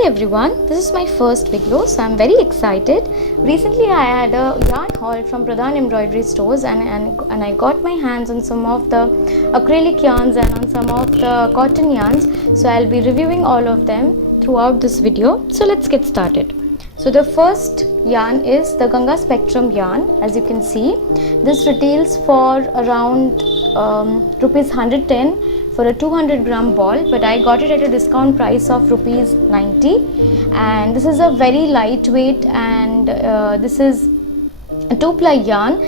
Hi everyone, this is my first video, so I'm very excited. Recently I had a yarn haul from Pradhan Embroidery Stores and I got my hands on some of the acrylic yarns and on some of the cotton yarns. So I'll be reviewing all of them throughout this video. So let's get started. So the first yarn is the Ganga Spectrum yarn. As you can see, this retails for around rupees 110 for a 200 gram ball, but I got it at a discount price of rupees 90. And this is a very lightweight, and this is a 2-ply yarn.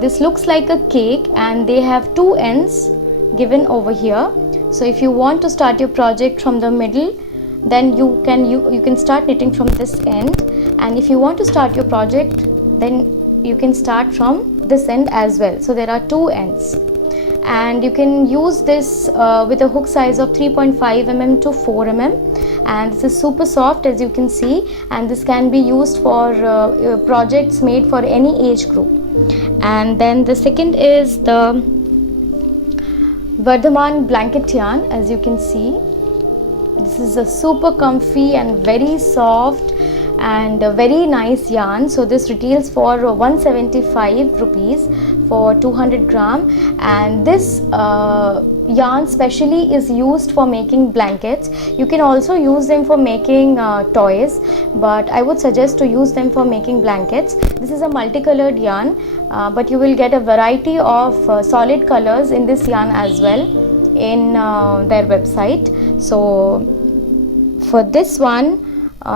This looks like a cake and they have two ends given over here. So if you want to start your project from the middle, then you can start knitting from this end, and if you want to start your project, then you can start from this end as well. So there are two ends, and you can use this with a hook size of 3.5 mm to 4 mm, and this is super soft, as you can see, and this can be used for projects made for any age group. And then the second is the Vardhaman blanket yarn. As you can see, this is a super comfy and very soft and a very nice yarn. So this retails for 175 rupees for 200 gram, and this yarn specially is used for making blankets. You can also use them for making toys, but I would suggest to use them for making blankets. This is a multicolored yarn, but you will get a variety of solid colors in this yarn as well in their website. So for this one,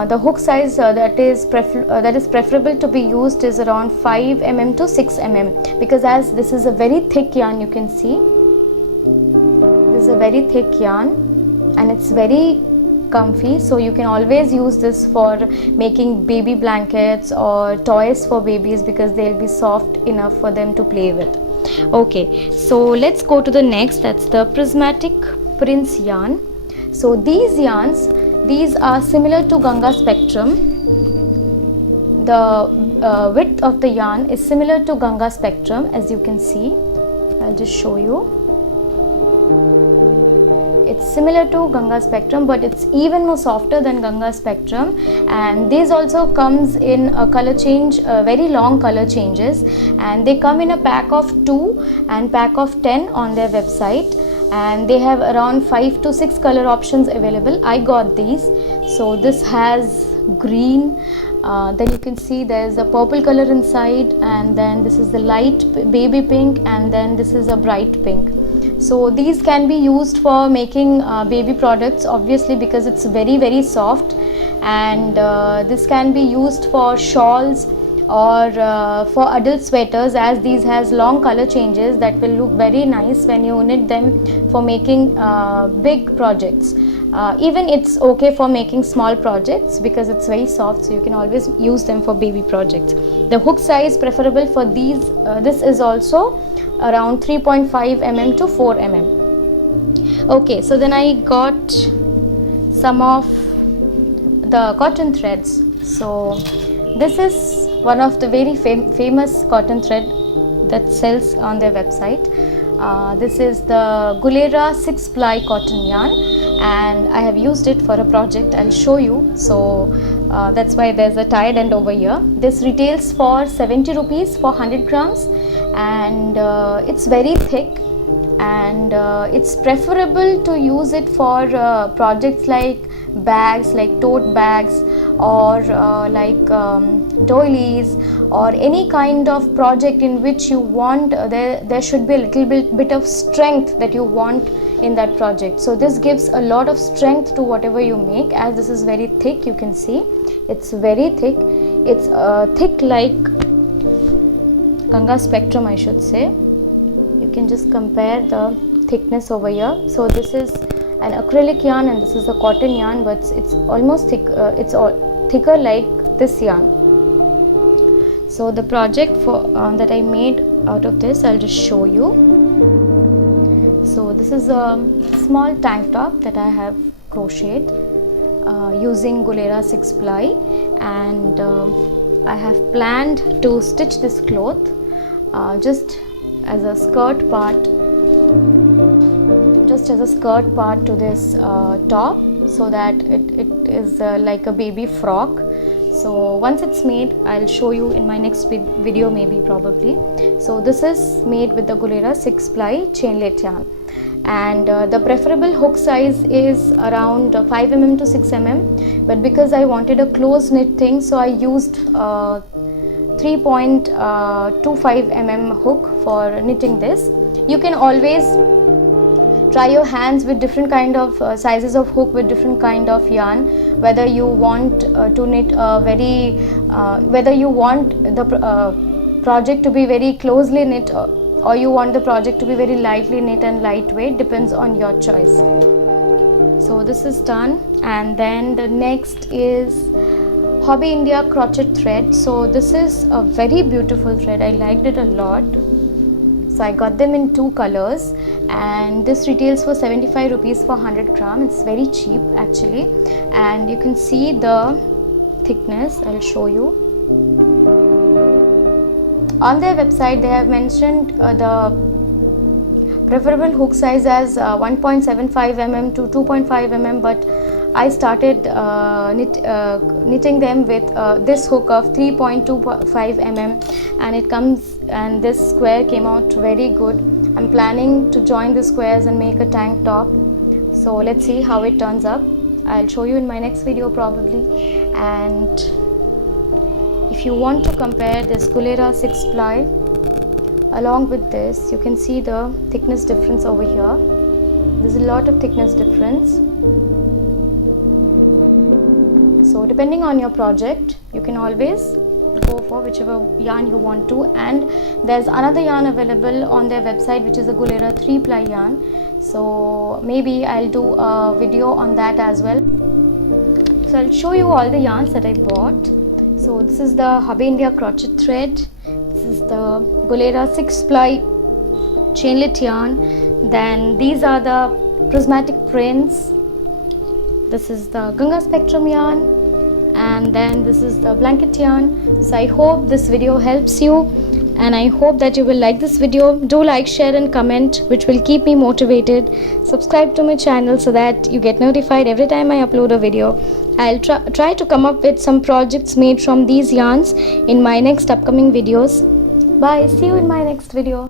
the hook size that is preferable to be used is around 5 mm to 6 mm, because as this is a very thick yarn, you can see this is a very thick yarn and it's very comfy. So you can always use this for making baby blankets or toys for babies, because they'll be soft enough for them to play with. Okay, so let's go to the next. That's the Prismatic Prince yarn. So these yarns, these are similar to Ganga Spectrum. The width of the yarn is similar to Ganga Spectrum, as you can see. I'll just show you. It's similar to Ganga Spectrum, but it's even more softer than Ganga Spectrum. And these also comes in a color change, very long color changes, and they come in a pack of 2 and pack of 10 on their website, and they have around 5 to 6 color options available. I got these. So this has green, then you can see there's a purple color inside, and then this is the light baby pink, and then this is a bright pink. So these can be used for making baby products, obviously, because it's very soft, and this can be used for shawls or for adult sweaters, as these has long color changes that will look very nice when you knit them for making big projects. Even it's okay for making small projects because it's very soft, so you can always use them for baby projects. The hook size preferable for these, this is also around 3.5 mm to 4 mm. Okay, so then I got some of the cotton threads. So this is one of the very famous cotton thread that sells on their website. This is the Gulera 6-ply cotton yarn, and I have used it for a project. I'll show you. So that's why there's a tied end over here. This retails for 70 rupees for 100 grams, and it's very thick, and it's preferable to use it for projects like bags, like tote bags, or like doilies, or any kind of project in which you want there should be a little bit of strength that you want in that project. So this gives a lot of strength to whatever you make, as this is very thick. You can see it's very thick. It's thick like Ganga Spectrum, I should say. You can just compare the thickness over here. So this is an acrylic yarn and this is a cotton yarn, but it's almost thick. It's all thicker like this yarn. So the project for that I made out of this, I'll just show you. So this is a small tank top that I have crocheted using Gulera 6-ply, and I have planned to stitch this cloth just as a skirt part to this top, so that it is like a baby frock. So once it's made, I'll show you in my next video, maybe, probably. So this is made with the Gulera 6 ply chainlet yarn, and the preferable hook size is around 5 mm to 6 mm, but because I wanted a close knit thing, so I used 3.25 mm hook for knitting this. You can always try your hands with different kind of sizes of hook with different kind of yarn, whether you want to knit a very whether you want the project to be very closely knit, or you want the project to be very lightly knit and lightweight, depends on your choice. So this is done, and then the next is Hobby India crochet thread. So this is a very beautiful thread, I liked it a lot. So I got them in 2 colors, and this retails for 75 rupees for 100 gram. It's very cheap actually, and you can see the thickness. I'll show you. On their website they have mentioned the preferable hook size as 1.75 mm to 2.5 mm, but I started knitting them with this hook of 3.25 mm, and it comes, and this square came out very good. I'm planning to join the squares and make a tank top. So let's see how it turns up. I'll show you in my next video probably. And if you want to compare this Gulera 6 ply along with this, you can see the thickness difference over here. There's a lot of thickness difference. So depending on your project, you can always go for whichever yarn you want to. And there's another yarn available on their website, which is a Gulera 3 ply yarn. So maybe I'll do a video on that as well. So I'll show you all the yarns that I bought. So this is the Hobby India crochet thread. This is the Gulera 6 ply chainlet yarn. Then these are the prismatic prints. This is the Ganga Spectrum yarn, and then this is the blanket yarn. So I hope this video helps you, and I hope that you will like this video. Do like, share and comment, which will keep me motivated. Subscribe to my channel so that you get notified every time I upload a video. I'll try to come up with some projects made from these yarns in my next upcoming videos. Bye, see you in my next video.